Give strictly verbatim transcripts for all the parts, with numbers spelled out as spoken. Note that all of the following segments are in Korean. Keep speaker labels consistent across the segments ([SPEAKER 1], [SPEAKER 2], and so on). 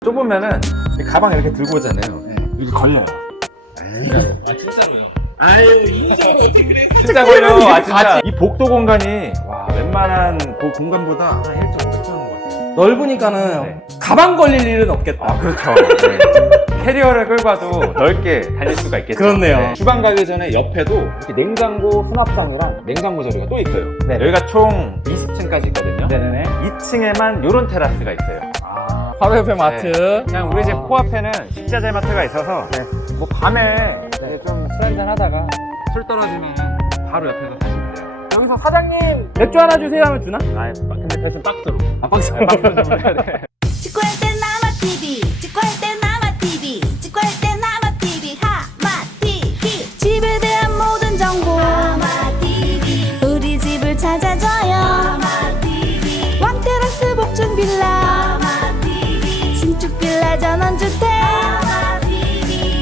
[SPEAKER 1] 좁으면은 가방 이렇게 들고 오잖아요.
[SPEAKER 2] 네.
[SPEAKER 1] 이렇게 걸려요.
[SPEAKER 2] 아 진짜로요? 아유 인정을 어떻게 그래?
[SPEAKER 1] 진짜 걸려. 아 진짜. 이 복도 공간이 와 웬만한 그 공간보다 한 일 점 오 배 크는 것 같아요.
[SPEAKER 2] 넓으니까는
[SPEAKER 1] 네.
[SPEAKER 2] 가방 걸릴 일은 없겠다.
[SPEAKER 1] 아 그렇죠. 네. 캐리어를 끌고 와도 넓게 다닐 수가 있겠죠.
[SPEAKER 2] 그렇네요.
[SPEAKER 1] 네. 주방 가기 전에 옆에도 이렇게 냉장고 수납장이랑 냉장고 자리가 또 있어요.
[SPEAKER 2] 네.
[SPEAKER 1] 여기가 총 이십 층까지 있거든요.
[SPEAKER 2] 네네네.
[SPEAKER 1] 이 층에만 이런 테라스가 있어요.
[SPEAKER 2] 아 바로 옆에 마트.
[SPEAKER 1] 네. 그냥 우리 집
[SPEAKER 2] 아.
[SPEAKER 1] 코앞에는 식자재 마트가 있어서
[SPEAKER 2] 네.
[SPEAKER 1] 뭐 밤에
[SPEAKER 2] 네.
[SPEAKER 1] 좀 술 한잔 하다가 술 떨어지면 바로 옆에서 드시면 돼요. 여기서 사장님
[SPEAKER 2] 맥주 하나 주세요 하면 주나?
[SPEAKER 1] 아 근데 대신 박스로.
[SPEAKER 2] 아 박스.
[SPEAKER 1] 네, 박스로 해야 돼.
[SPEAKER 3] 직구할 땐 나마티비 직구할 땐 나마티비 직구할 땐 나마티비 하마티비 집에 대한 모든 정보 하마티비 우리 집을 찾아줘요 하마티비 왕테라스 복층 빌라 하마티비 신축 빌라 전원주택 하마티비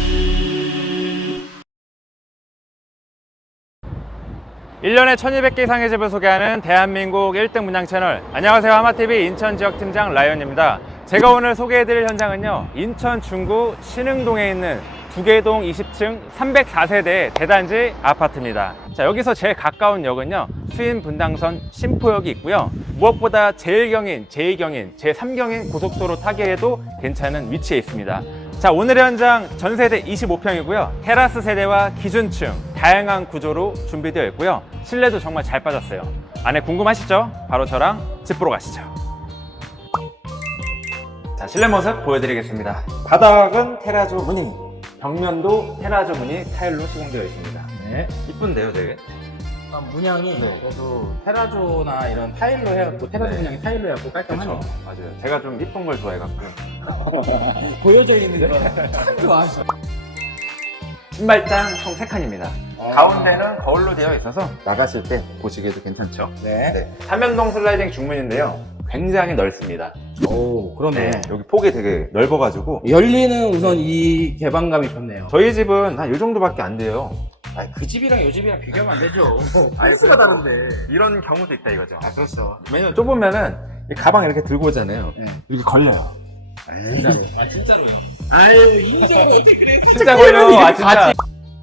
[SPEAKER 1] 일 년에 천이백 개 이상의 집을 소개하는 대한민국 일 등 문양 채널. 안녕하세요. 하마티비 인천지역팀장 라이언입니다. 제가 오늘 소개해드릴 현장은요, 인천 중구 신흥동에 있는 두개동 이십 층 삼백사 세대 대단지 아파트입니다. 자, 여기서 제일 가까운 역은요, 수인 분당선 신포역이 있고요. 무엇보다 제일 경인, 제이 경인, 제삼 경인 고속도로 타기에도 괜찮은 위치에 있습니다. 자, 오늘의 현장 전세대 이십오 평이고요. 테라스 세대와 기준층 다양한 구조로 준비되어 있고요. 실내도 정말 잘 빠졌어요. 안에 궁금하시죠? 바로 저랑 집 보러 가시죠. 자, 실내 모습 보여드리겠습니다. 바닥은 테라조 무늬, 벽면도 테라조 무늬 타일로 시공되어 있습니다.
[SPEAKER 2] 네.
[SPEAKER 1] 이쁜데요, 되게?
[SPEAKER 2] 아, 문양이
[SPEAKER 1] 네.
[SPEAKER 2] 그래도 테라조나 이런 타일로 해갖고 테라조
[SPEAKER 1] 네.
[SPEAKER 2] 문양이 타일로 해갖고 깔끔하네요.
[SPEAKER 1] 그렇죠. 맞아요. 제가 좀 이쁜 걸 좋아해갖고.
[SPEAKER 2] 보여져 있는 거 참 좋아하시죠.
[SPEAKER 1] 신발장 총 세 칸입니다.
[SPEAKER 2] 아.
[SPEAKER 1] 가운데는 거울로 되어 있어서 나가실 때 보시기에도 괜찮죠?
[SPEAKER 2] 네.
[SPEAKER 1] 네. 삼연동 슬라이딩 중문인데요. 굉장히 넓습니다.
[SPEAKER 2] 오 그러네.
[SPEAKER 1] 네. 여기 폭이 되게 넓어가지고
[SPEAKER 2] 열리는 우선 이 개방감이 좋네요.
[SPEAKER 1] 저희 집은 한 이 정도밖에 안 돼요.
[SPEAKER 2] 아, 그 집이랑 이 집이랑 비교하면 안 되죠. 페이스가 다른데.
[SPEAKER 1] 이런 경우도 있다 이거죠.
[SPEAKER 2] 아 그렇죠.
[SPEAKER 1] 왜냐면 좁으면은 이 가방 이렇게 들고 오잖아요.
[SPEAKER 2] 네.
[SPEAKER 1] 이렇게 걸려요.
[SPEAKER 2] 아 진짜로요? 아유 인정을 어떻게 그래?
[SPEAKER 1] 진짜 걸려. 아 진짜.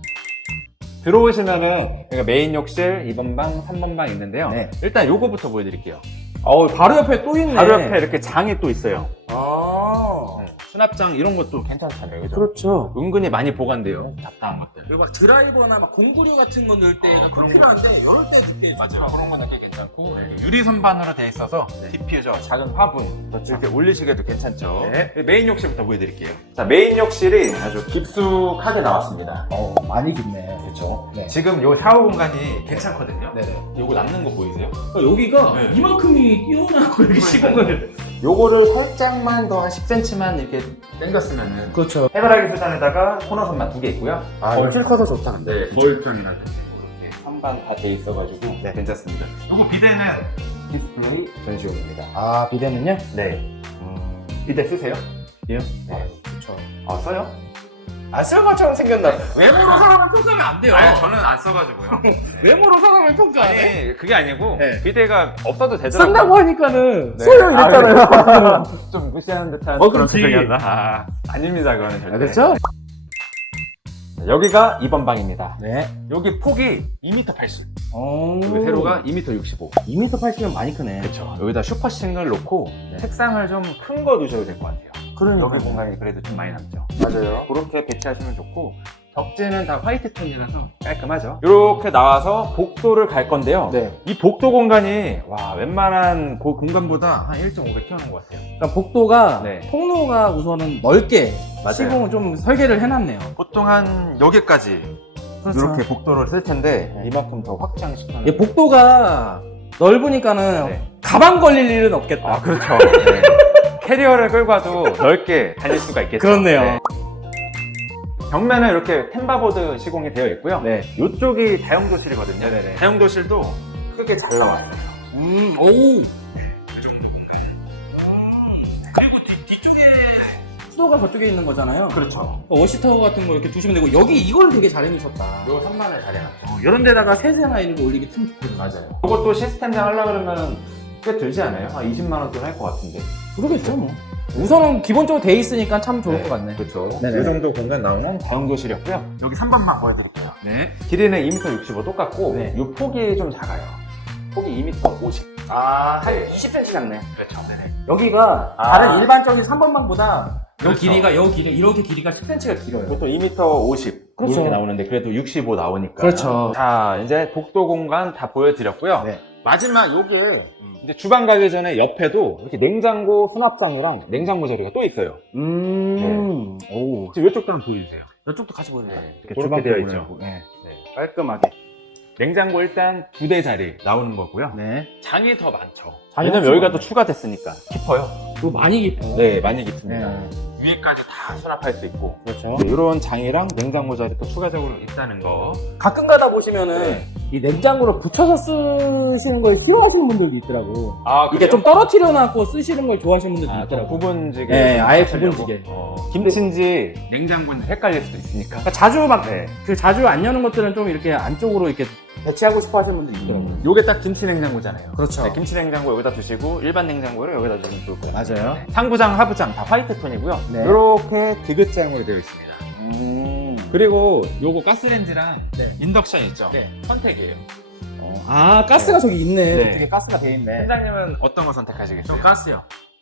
[SPEAKER 1] 들어오시면은 여기가 메인 욕실, 이 번 방, 삼 번 방 있는데요.
[SPEAKER 2] 네.
[SPEAKER 1] 일단 요거부터 보여드릴게요.
[SPEAKER 2] 어 바로 옆에 또 있네.
[SPEAKER 1] 바로 옆에 이렇게 장이 또 있어요.
[SPEAKER 2] 아
[SPEAKER 1] 수납장 이런 것도 괜찮잖아요. 그죠?
[SPEAKER 2] 그렇죠.
[SPEAKER 1] 은근히 많이 보관돼요. 잡다한 것들.
[SPEAKER 2] 그리고 막 드라이버나 막 공구류 같은 거 넣을 때가 좀 필요한데 이럴 때 특히
[SPEAKER 1] 맞아요. 그런 거 넣기 괜찮고 유리 선반으로 돼 있어서 디퓨저, 작은 화분 이렇게 올리시기에도 괜찮죠.
[SPEAKER 2] 네.
[SPEAKER 1] 메인 욕실부터 보여드릴게요. 자, 메인 욕실이 아주 깊숙하게 나왔습니다.
[SPEAKER 2] 어 많이 깊네.
[SPEAKER 1] 그렇죠.
[SPEAKER 2] 네.
[SPEAKER 1] 지금 요 샤워 공간이 괜찮거든요.
[SPEAKER 2] 네네.
[SPEAKER 1] 요거 남는 거 보이세요?
[SPEAKER 2] 여기가
[SPEAKER 1] 네.
[SPEAKER 2] 이만큼이 뛰어나고 이렇게 시공을.
[SPEAKER 1] 요거를 살짝만 더 한 십 센티미터만 이렇게 당겼으면은
[SPEAKER 2] 그렇죠.
[SPEAKER 1] 해바라기 수단에다가 코너선만 두 개 있고요.
[SPEAKER 2] 아
[SPEAKER 1] 거울
[SPEAKER 2] 커서 좋다.
[SPEAKER 1] 네, 거울병이라든지 이렇게 선반 다 돼 있어가지고 네, 괜찮습니다. 요거 비데는 디스플레이 전시용입니다.
[SPEAKER 2] 아 비대면요?
[SPEAKER 1] 네. 음, 비데 쓰세요?
[SPEAKER 2] 예.
[SPEAKER 1] 네.
[SPEAKER 2] 그렇죠.
[SPEAKER 1] 아, 써요?
[SPEAKER 2] 안 쓸 것처럼 생겼나? 외모로 사람을 평가하면 안 돼요.
[SPEAKER 1] 저는 안 써가지고요.
[SPEAKER 2] 외모로 사람을 평가해.
[SPEAKER 1] 아니, 그게 아니고
[SPEAKER 2] 네.
[SPEAKER 1] 비데가 없어도 되더라고요.
[SPEAKER 2] 쓴다고 하니까는
[SPEAKER 1] 네.
[SPEAKER 2] 써요 이랬잖아요.
[SPEAKER 1] 아, 좀 무시하는 듯한
[SPEAKER 2] 어,
[SPEAKER 1] 그런
[SPEAKER 2] 그렇지.
[SPEAKER 1] 표정이었나? 아, 아닙니다, 그거는 절대.
[SPEAKER 2] 아, 그렇죠?
[SPEAKER 1] 네, 여기가 이 번 방입니다.
[SPEAKER 2] 네.
[SPEAKER 1] 여기 폭이 이 미터 팔십.
[SPEAKER 2] 어.
[SPEAKER 1] 여기 세로가 이 미터 육십오.
[SPEAKER 2] 이 미터 팔십이면 많이 크네.
[SPEAKER 1] 그렇죠. 여기다 슈퍼싱글 놓고
[SPEAKER 2] 네.
[SPEAKER 1] 색상을 좀 큰 거 두셔도 될 것 같아요.
[SPEAKER 2] 그러니까.
[SPEAKER 1] 여기 공간이 그래도 좀 많이 남죠.
[SPEAKER 2] 맞아요.
[SPEAKER 1] 그렇게 배치하시면 좋고 벽지는 다 화이트 톤이라서 깔끔하죠. 이렇게 나와서 복도를 갈 건데요.
[SPEAKER 2] 네.
[SPEAKER 1] 이 복도 공간이 와 웬만한 그 공간보다 한 일 점 오 배 키우는 것 같아요.
[SPEAKER 2] 그러니까 복도가
[SPEAKER 1] 네.
[SPEAKER 2] 통로가 우선은 넓게
[SPEAKER 1] 맞아요.
[SPEAKER 2] 시공을 좀 설계를 해놨네요.
[SPEAKER 1] 보통 한 여기까지
[SPEAKER 2] 그렇죠.
[SPEAKER 1] 이렇게 복도를 쓸 텐데
[SPEAKER 2] 네.
[SPEAKER 1] 이만큼 더 확장시켜놓은.
[SPEAKER 2] 이 복도가 넓으니까는
[SPEAKER 1] 네.
[SPEAKER 2] 가방 걸릴 일은 없겠다.
[SPEAKER 1] 아 그렇죠. 네. 캐리어를 끌고 와도 넓게 다닐 수가 있겠죠.
[SPEAKER 2] 그렇네요.
[SPEAKER 1] 네. 벽면은 이렇게 템바보드 시공이 되어 있고요.
[SPEAKER 2] 네.
[SPEAKER 1] 이쪽이 다용도실이거든요.
[SPEAKER 2] 네네네.
[SPEAKER 1] 다용도실도 크게 잘 나왔어요.
[SPEAKER 2] 음, 오.
[SPEAKER 1] 그 정도 공간. 그리고 뒤, 뒤쪽에
[SPEAKER 2] 수도가 저쪽에 있는 거잖아요.
[SPEAKER 1] 그렇죠.
[SPEAKER 2] 워시타워 같은 거 이렇게 두시면 되고 여기 이걸 되게 잘 해놓으셨다.
[SPEAKER 1] 요 삼만을 잘 해놨죠.
[SPEAKER 2] 어, 이런 데다가 세제나 이런 거 올리기 참 좋거든요.
[SPEAKER 1] 맞아요. 이것도 시스템장 하려고 그러면 꽤 들지 않아요? 한 이십만 원 돈 할 것 같은데.
[SPEAKER 4] 모르겠죠 뭐. 우선은 기본적으로 돼 있으니까 참 좋을 것 같네.
[SPEAKER 1] 그렇죠.
[SPEAKER 4] 네네.
[SPEAKER 1] 이 정도 공간 나오는 대형교실이었고요. 여기 삼 번만 보여드릴게요. 네. 길이는 이 미터 육십오 똑같고
[SPEAKER 4] 네.
[SPEAKER 1] 이 폭이 좀 작아요. 폭이 이 미터 오십.
[SPEAKER 4] 아, 한 이십 센티미터 같네.
[SPEAKER 1] 그렇죠. 네네.
[SPEAKER 4] 여기가
[SPEAKER 1] 아.
[SPEAKER 4] 다른 일반적인 삼 번방보다
[SPEAKER 1] 그렇죠.
[SPEAKER 4] 요 길이가 요 길이 이렇게 길이가 십 센티미터가 길어요.
[SPEAKER 1] 보통 이 미터 오십
[SPEAKER 4] 그렇죠.
[SPEAKER 1] 이렇게 나오는데 그래도 육십오 나오니까.
[SPEAKER 4] 그렇죠.
[SPEAKER 1] 자, 이제 복도 공간 다 보여드렸고요.
[SPEAKER 4] 네.
[SPEAKER 1] 마지막 요게 이제 주방 가기 전에 옆에도 이렇게 냉장고 수납장이랑 냉장고 자리가 또 있어요.
[SPEAKER 4] 음. 오.
[SPEAKER 1] 지금 이쪽도 한번 보여주세요.
[SPEAKER 4] 이쪽도 같이 보여요.
[SPEAKER 1] 이렇게 저렇게 되어 있죠.
[SPEAKER 4] 네.
[SPEAKER 1] 네.
[SPEAKER 4] 깔끔하게.
[SPEAKER 1] 냉장고 일단 두 대 자리 나오는 거고요.
[SPEAKER 4] 네.
[SPEAKER 1] 장이 더 많죠.
[SPEAKER 4] 장이
[SPEAKER 1] 왜냐면
[SPEAKER 4] 훨씬
[SPEAKER 1] 여기가 또
[SPEAKER 4] 많아요.
[SPEAKER 1] 추가됐으니까 깊어요.
[SPEAKER 4] 그거 많이 깊어.
[SPEAKER 1] 네, 많이 깊습니다.
[SPEAKER 4] 네.
[SPEAKER 1] 위에까지 다 수납할 수 있고
[SPEAKER 4] 그렇죠.
[SPEAKER 1] 이런 장이랑 냉장고 자리 또 추가적으로 있다는 거.
[SPEAKER 4] 가끔 가다 보시면은
[SPEAKER 1] 네.
[SPEAKER 4] 이 냉장고를 붙여서 쓰시는 걸 싫어하시는 분들도 있더라고.
[SPEAKER 1] 아,
[SPEAKER 4] 이게 좀 떨어뜨려 놔고 쓰시는 걸 좋아하시는 분들도
[SPEAKER 1] 아, 좀
[SPEAKER 4] 있더라고.
[SPEAKER 1] 구분지게.
[SPEAKER 4] 네, 아예
[SPEAKER 1] 하시려고.
[SPEAKER 4] 구분지게.
[SPEAKER 1] 어, 김치인지 냉장고인지 헷갈릴 수도 있으니까.
[SPEAKER 4] 그러니까 자주 막 그
[SPEAKER 1] 네.
[SPEAKER 4] 자주 안 여는 것들은 좀 이렇게 안쪽으로 이렇게 배치하고 싶어 하시는 분들이 있더라고.
[SPEAKER 1] 음, 요게 딱 김치 냉장고잖아요.
[SPEAKER 4] 그렇죠.
[SPEAKER 1] 네, 김치 냉장고 여기다 두시고 일반 냉장고를 여기다 두시면 좋을 거예요.
[SPEAKER 4] 맞아요.
[SPEAKER 1] 네. 상부장, 하부장 다 화이트 톤이고요.
[SPEAKER 4] 네.
[SPEAKER 1] 이렇게 디귿장으로 되어 있습니다.
[SPEAKER 4] 음.
[SPEAKER 1] 그리고 요거 가스레인지랑
[SPEAKER 4] 네.
[SPEAKER 1] 인덕션 있죠?
[SPEAKER 4] 네.
[SPEAKER 1] 선택이에요.
[SPEAKER 4] 아, 가스가 저기 있네.
[SPEAKER 1] 네.
[SPEAKER 4] 저쪽에 가스가 돼 있네.
[SPEAKER 1] 팀장님은 어떤 거 선택하시겠어요?
[SPEAKER 4] 가스요.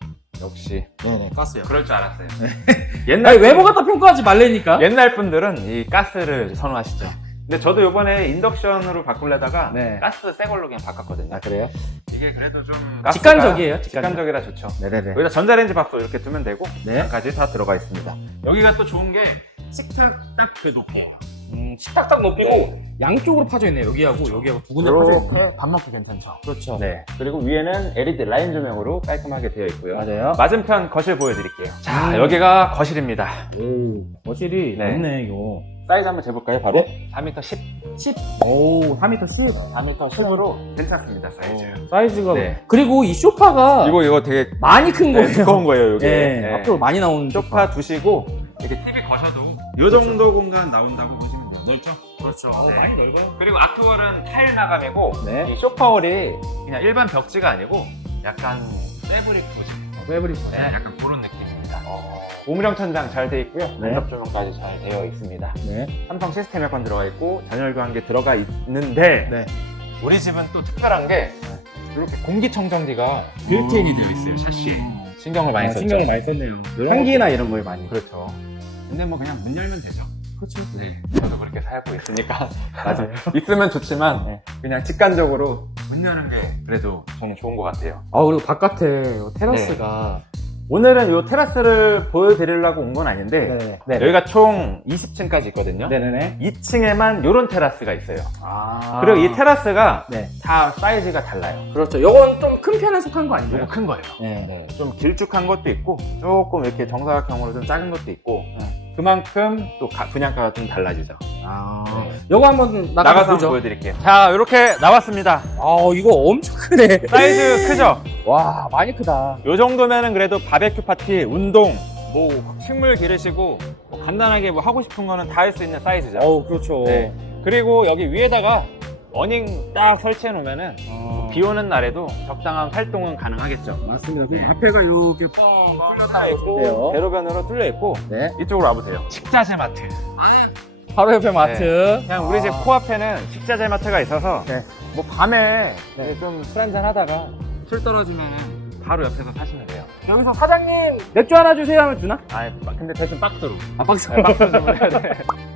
[SPEAKER 1] 역시
[SPEAKER 4] 네네, 가스요.
[SPEAKER 1] 그럴 줄 알았어요.
[SPEAKER 4] 아니,
[SPEAKER 1] 옛날
[SPEAKER 4] 외모 갖다 평가하지 말래니까.
[SPEAKER 1] 옛날 분들은 이 가스를 선호하시죠. 근데 저도 요번에 인덕션으로 바꾸려다가
[SPEAKER 4] 네.
[SPEAKER 1] 가스 새 걸로 그냥 바꿨거든요.
[SPEAKER 4] 아, 그래요?
[SPEAKER 1] 이게 그래도 좀
[SPEAKER 4] 직관적이에요, 직관적.
[SPEAKER 1] 직관적이라 좋죠.
[SPEAKER 4] 네네네.
[SPEAKER 1] 여기다 전자레인지 밥도 이렇게 두면 되고
[SPEAKER 4] 네.
[SPEAKER 1] 까지 다 들어가 있습니다. 여기가 또 좋은 게 식탁 딱그 높이에요.
[SPEAKER 4] 음, 식탁딱 높이고 양쪽으로 파져 있네요. 여기하고 여기하고 두 군데 파져 있네.
[SPEAKER 1] 이렇게 밥 먹기 괜찮죠.
[SPEAKER 4] 그렇죠.
[SPEAKER 1] 네. 그리고 위에는 엘이디 라인 조명으로 깔끔하게 되어 있고요.
[SPEAKER 4] 맞아요.
[SPEAKER 1] 맞은편 거실 보여드릴게요. 자,
[SPEAKER 4] 음.
[SPEAKER 1] 여기가 거실입니다.
[SPEAKER 4] 오, 거실이
[SPEAKER 1] 네.
[SPEAKER 4] 넓네, 이거.
[SPEAKER 1] 사이즈 한번 재볼까요? 바로 사 미터 십.
[SPEAKER 4] 십. 오, 사 미터 십.
[SPEAKER 1] 사 미터 십으로 괜찮습니다, 사이즈.
[SPEAKER 4] 오, 사이즈가.
[SPEAKER 1] 네.
[SPEAKER 4] 그리고 이 소파가
[SPEAKER 1] 이거 이거 되게
[SPEAKER 4] 많이 큰
[SPEAKER 1] 네,
[SPEAKER 4] 거예요.
[SPEAKER 1] 두꺼운 거예요, 이게.
[SPEAKER 4] 네,
[SPEAKER 1] 네.
[SPEAKER 4] 앞으로 많이 나오는
[SPEAKER 1] 소파 두시고 이렇게 티비 거셔도 이 정도 공간 나온다고 보시면 돼요. 넓죠?
[SPEAKER 4] 그렇죠.
[SPEAKER 1] 네.
[SPEAKER 4] 많이 넓어요.
[SPEAKER 1] 그리고 아트월은 타일 마감이고
[SPEAKER 4] 네.
[SPEAKER 1] 이 소파월이 그냥 일반 벽지가 아니고 약간 패브릭 도지.
[SPEAKER 4] 패브릭.
[SPEAKER 1] 네, 약간 그런 느낌입니다. 우물형 천장 잘 되어 있고요.
[SPEAKER 4] 네.
[SPEAKER 1] 간접 조명까지 잘 되어 있습니다.
[SPEAKER 4] 네.
[SPEAKER 1] 삼성 시스템 에어컨 들어가 있고 단열 교환기 들어가 있는데
[SPEAKER 4] 네.
[SPEAKER 1] 우리 집은 또 특별한 게 이렇게 공기청정기가 빌트인이 되어 있어요. 샤시에. 신경을 많이
[SPEAKER 4] 아,
[SPEAKER 1] 썼죠.
[SPEAKER 4] 신경을 많이 썼네요.
[SPEAKER 1] 이런
[SPEAKER 4] 환기나 이런 거에 많이.
[SPEAKER 1] 그렇죠. 근데 뭐 그냥 문 열면 되죠.
[SPEAKER 4] 그렇죠.
[SPEAKER 1] 네. 저도 그렇게 살고 있으니까
[SPEAKER 4] 맞아요.
[SPEAKER 1] 있으면 좋지만
[SPEAKER 4] 네.
[SPEAKER 1] 그냥 직관적으로 문 여는 게 그래도 저는 좋은 것 같아요.
[SPEAKER 4] 아, 그리고 바깥에 테라스가.
[SPEAKER 1] 오늘은 이 테라스를 보여드리려고 온 건 아닌데
[SPEAKER 4] 네네. 네.
[SPEAKER 1] 여기가 총 이십 층까지 있거든요.
[SPEAKER 4] 네네네.
[SPEAKER 1] 이 층에만 이런 테라스가 있어요.
[SPEAKER 4] 아.
[SPEAKER 1] 그리고 이 테라스가
[SPEAKER 4] 네.
[SPEAKER 1] 다 사이즈가 달라요.
[SPEAKER 4] 그렇죠. 요건 좀 큰 편에 속한 거 아니에요?
[SPEAKER 1] 이거 큰 거예요.
[SPEAKER 4] 네.
[SPEAKER 1] 네, 좀 길쭉한 것도 있고 조금 이렇게 정사각형으로 좀 작은 것도 있고
[SPEAKER 4] 네.
[SPEAKER 1] 그만큼 또 가- 분양가가 좀 달라지죠.
[SPEAKER 4] 아.
[SPEAKER 1] 네.
[SPEAKER 4] 요거 한번 나가서,
[SPEAKER 1] 나가서 한번
[SPEAKER 4] 보죠.
[SPEAKER 1] 보여드릴게요. 자, 이렇게 나왔습니다.
[SPEAKER 4] 아, 이거 엄청 크네.
[SPEAKER 1] 사이즈 크죠?
[SPEAKER 4] 와, 많이 크다.
[SPEAKER 1] 요 정도면은 그래도 바베큐 파티, 운동, 뭐 식물 기르시고 뭐 간단하게 뭐 하고 싶은 거는 다 할 수 있는 사이즈죠.
[SPEAKER 4] 어우, 그렇죠.
[SPEAKER 1] 네. 그리고 여기 위에다가 어닝 딱 설치해 놓으면은
[SPEAKER 4] 어.
[SPEAKER 1] 비 오는 날에도 적당한 활동은 가능하겠죠.
[SPEAKER 4] 맞습니다. 그
[SPEAKER 1] 네.
[SPEAKER 4] 앞에가 요렇게
[SPEAKER 1] 뚫려 있고 대로변으로 뚫려 있고
[SPEAKER 4] 네.
[SPEAKER 1] 이쪽으로 와보세요. 식자재 마트.
[SPEAKER 4] 바로 옆에 마트.
[SPEAKER 1] 그냥 우리 집
[SPEAKER 4] 아.
[SPEAKER 1] 코앞에는 식자재 마트가 있어서
[SPEAKER 4] 네.
[SPEAKER 1] 뭐 밤에
[SPEAKER 4] 네.
[SPEAKER 1] 좀 술 한잔 하다가 술 떨어지면은 바로 옆에서 사시면 돼요.
[SPEAKER 4] 여기서 사장님 맥주 하나 주세요 하면 주나?
[SPEAKER 1] 아, 근데 대충 박스로.
[SPEAKER 4] 아, 박스.
[SPEAKER 1] 네, 박스 주문해야 돼.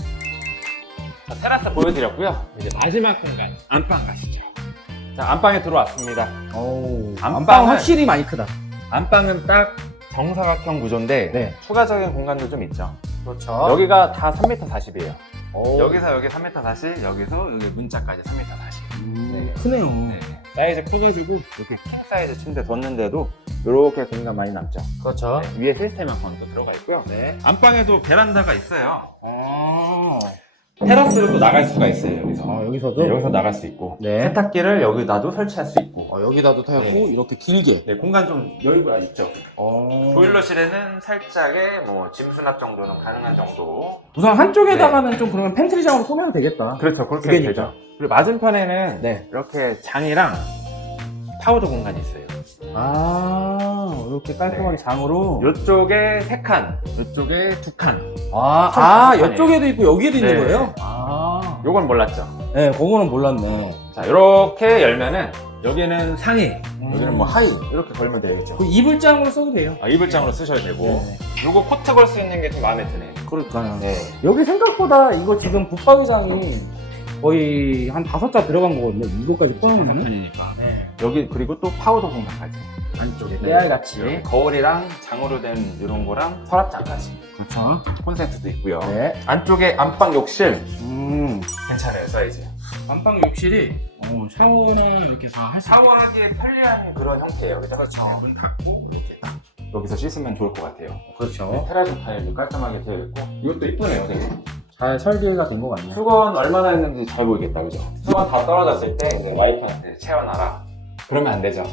[SPEAKER 1] 자, 테라스 보여드렸고요. 이제 마지막 공간 안방 가시죠. 자, 안방에 들어왔습니다.
[SPEAKER 4] 오.
[SPEAKER 1] 안방은-
[SPEAKER 4] 안방 확실히 많이 크다.
[SPEAKER 1] 안방은 딱 정사각형 구조인데
[SPEAKER 4] 네.
[SPEAKER 1] 추가적인 공간도 좀 있죠.
[SPEAKER 4] 그렇죠.
[SPEAKER 1] 여기가 다 삼 미터 사십이에요.
[SPEAKER 4] 오.
[SPEAKER 1] 여기서 여기 삼 미터 사십, 여기서 여기 문짝까지 삼 미터 사십.
[SPEAKER 4] 음,
[SPEAKER 1] 네.
[SPEAKER 4] 크네요.
[SPEAKER 1] 네. 사이즈 커가지고 이렇게 킹 사이즈 침대 뒀는데도 이렇게 공간 많이 남죠.
[SPEAKER 4] 그렇죠.
[SPEAKER 1] 네, 위에 시스템 에어컨도 들어가 있고요.
[SPEAKER 4] 네.
[SPEAKER 1] 안방에도 베란다가 있어요.
[SPEAKER 4] 아.
[SPEAKER 1] 테라스로 또 나갈 수가 있어요, 여기서.
[SPEAKER 4] 아, 여기서도?
[SPEAKER 1] 네, 여기서 나갈 수 있고.
[SPEAKER 4] 네.
[SPEAKER 1] 세탁기를 여기다도 설치할 수 있고.
[SPEAKER 4] 어, 여기다도 타고
[SPEAKER 1] 네.
[SPEAKER 4] 이렇게 길게.
[SPEAKER 1] 네, 공간 좀 여유가 있죠.
[SPEAKER 4] 어.
[SPEAKER 1] 보일러실에는 살짝의 뭐 짐 수납 정도는 가능한 정도.
[SPEAKER 4] 우선 한쪽에다가는 좀 그러면 팬트리장으로 꾸며도 되겠다.
[SPEAKER 1] 그렇죠, 그렇게
[SPEAKER 4] 그게니까.
[SPEAKER 1] 되죠. 그리고 맞은편에는
[SPEAKER 4] 네.
[SPEAKER 1] 이렇게 장이랑 파우더 공간이 있어요.
[SPEAKER 4] 아, 이렇게 깔끔하게 장으로.
[SPEAKER 1] 이쪽에 세 칸, 이쪽에 두 칸.
[SPEAKER 4] 아,
[SPEAKER 1] 참
[SPEAKER 4] 아,
[SPEAKER 1] 간단해요.
[SPEAKER 4] 이쪽에도 있고 여기에도 있는
[SPEAKER 1] 네.
[SPEAKER 4] 거예요? 아.
[SPEAKER 1] 요건 몰랐죠?
[SPEAKER 4] 네, 그거는 몰랐네.
[SPEAKER 1] 자, 이렇게 열면은 여기는 상의,
[SPEAKER 4] 음.
[SPEAKER 1] 여기는 뭐 하의 이렇게 걸면 되겠죠.
[SPEAKER 4] 그 이불장으로 써도 돼요.
[SPEAKER 1] 아, 이불장으로 쓰셔도 되고.
[SPEAKER 4] 네.
[SPEAKER 1] 요거 코트 걸 수 있는 게 좀 마음에 드네요.
[SPEAKER 4] 그러니까요.
[SPEAKER 1] 네.
[SPEAKER 4] 여기 생각보다 이거 지금 붙박이장이 거의 한 다섯 자 들어간 거거든요. 이거까지 포함하면.
[SPEAKER 1] 편이니까.
[SPEAKER 4] 네.
[SPEAKER 1] 여기 그리고 또 파우더 공간까지.
[SPEAKER 4] 안쪽에
[SPEAKER 1] 네.
[SPEAKER 4] 깨알 같이.
[SPEAKER 1] 이렇게 거울이랑 장으로 된 이런 거랑 서랍장까지.
[SPEAKER 4] 그렇죠.
[SPEAKER 1] 콘센트도 있고요.
[SPEAKER 4] 네.
[SPEAKER 1] 안쪽에 안방 욕실
[SPEAKER 4] 음.
[SPEAKER 1] 괜찮아요, 사이즈.
[SPEAKER 4] 안방 욕실이 어, 샤워는 이렇게 다 할 수.
[SPEAKER 1] 샤워하기에 편리한 그런 형태예요. 그렇죠. 문 닫고 이렇게 딱 여기서 씻으면 좋을 것 같아요.
[SPEAKER 4] 그렇죠.
[SPEAKER 1] 테라조 타일도 깔끔하게 되어 있고 이것도 이쁘네요, 되게.
[SPEAKER 4] 잘 설계가 된 것 같네요.
[SPEAKER 1] 수건 얼마나 했는지 잘 보이겠다, 그죠? 수건 다 떨어졌을 때 이제 와이프한테 채워놔라. 그러면 안 되죠.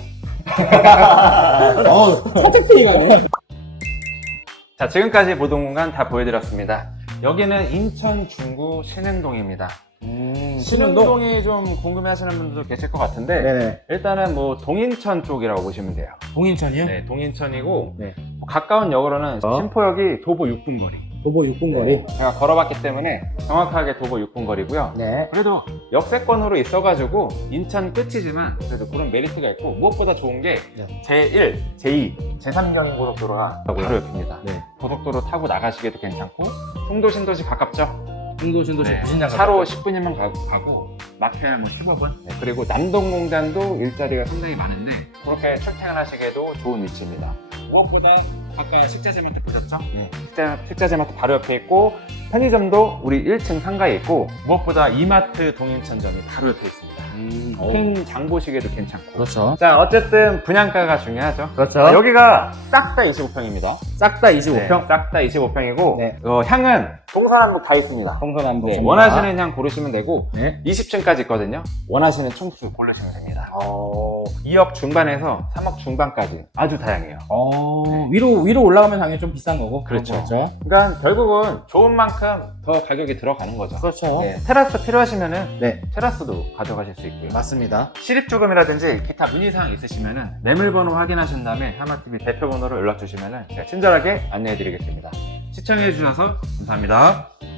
[SPEAKER 4] 어, 퍼펙트이라네.
[SPEAKER 1] 자, 지금까지 보던 공간 다 보여드렸습니다. 여기는 인천 중구 신흥동입니다.
[SPEAKER 4] 음,
[SPEAKER 1] 신흥동이 좀 궁금해하시는 분들도 계실 것 같은데
[SPEAKER 4] 네네.
[SPEAKER 1] 일단은 뭐 동인천 쪽이라고 보시면 돼요.
[SPEAKER 4] 동인천이요?
[SPEAKER 1] 네, 동인천이고
[SPEAKER 4] 네.
[SPEAKER 1] 뭐 가까운 역으로는
[SPEAKER 4] 어?
[SPEAKER 1] 신포역이 도보 육 분 거리.
[SPEAKER 4] 도보 육 분 거리.
[SPEAKER 1] 제가 걸어봤기 때문에 정확하게 도보 육 분 거리고요.
[SPEAKER 4] 네.
[SPEAKER 1] 그래도 역세권으로 있어가지고 인천 끝이지만 그래도 그런 메리트가 있고 무엇보다 좋은 게
[SPEAKER 4] 네.
[SPEAKER 1] 제일, 제이, 제삼 경고속도로가 바로 옆입니다.
[SPEAKER 4] 네.
[SPEAKER 1] 고속도로 타고 나가시기도 괜찮고 송도 신도시 가깝죠?
[SPEAKER 4] 중도 신도시
[SPEAKER 1] 네.
[SPEAKER 4] 부신장
[SPEAKER 1] 차로 십 분이면 가고, 가고 마트야 뭐 십오 분. 네. 그리고 남동공단도 일자리가 상당히 많은데 그렇게 출퇴근하시기에도 좋은 위치입니다. 무엇보다 아까 식자재마트 보셨죠? 네. 식자, 식자재마트 바로 옆에 있고 편의점도 우리 일 층 상가에 있고 무엇보다 이마트 동인천점이 바로 옆에 있습니다.
[SPEAKER 4] 음,
[SPEAKER 1] 큰 장 보시기에도 괜찮고.
[SPEAKER 4] 그렇죠.
[SPEAKER 1] 자, 어쨌든 분양가가 중요하죠.
[SPEAKER 4] 그렇죠.
[SPEAKER 1] 자, 여기가 싹 다 이십오 평입니다.
[SPEAKER 4] 싹 다 이십오 평.
[SPEAKER 1] 싹 다 이십오 평이고
[SPEAKER 4] 네.
[SPEAKER 1] 어, 향은 동서남북 다 있습니다.
[SPEAKER 4] 동서남북.
[SPEAKER 1] 네, 원하시는 향 고르시면 되고
[SPEAKER 4] 네.
[SPEAKER 1] 이십 층까지 있거든요. 원하시는 층수 고르시면 됩니다.
[SPEAKER 4] 어,
[SPEAKER 1] 이억 중반에서 삼억 중반까지 아주 다양해요.
[SPEAKER 4] 어, 위로, 위로 올라가면 당연히 좀 비싼 거고.
[SPEAKER 1] 그렇죠.
[SPEAKER 4] 그렇죠.
[SPEAKER 1] 그러니까 결국은 좋은 만큼 더 가격이 들어가는 거죠.
[SPEAKER 4] 그렇죠.
[SPEAKER 1] 네, 테라스 필요하시면은
[SPEAKER 4] 네.
[SPEAKER 1] 테라스도 가져가실 수 있고요.
[SPEAKER 4] 맞습니다.
[SPEAKER 1] 실입주금이라든지 기타 문의사항 있으시면은 매물번호 확인하신 다음에 하마티비 대표번호로 연락 주시면은 제가 친절하게 안내해 드리겠습니다. 시청해 주셔서 감사합니다.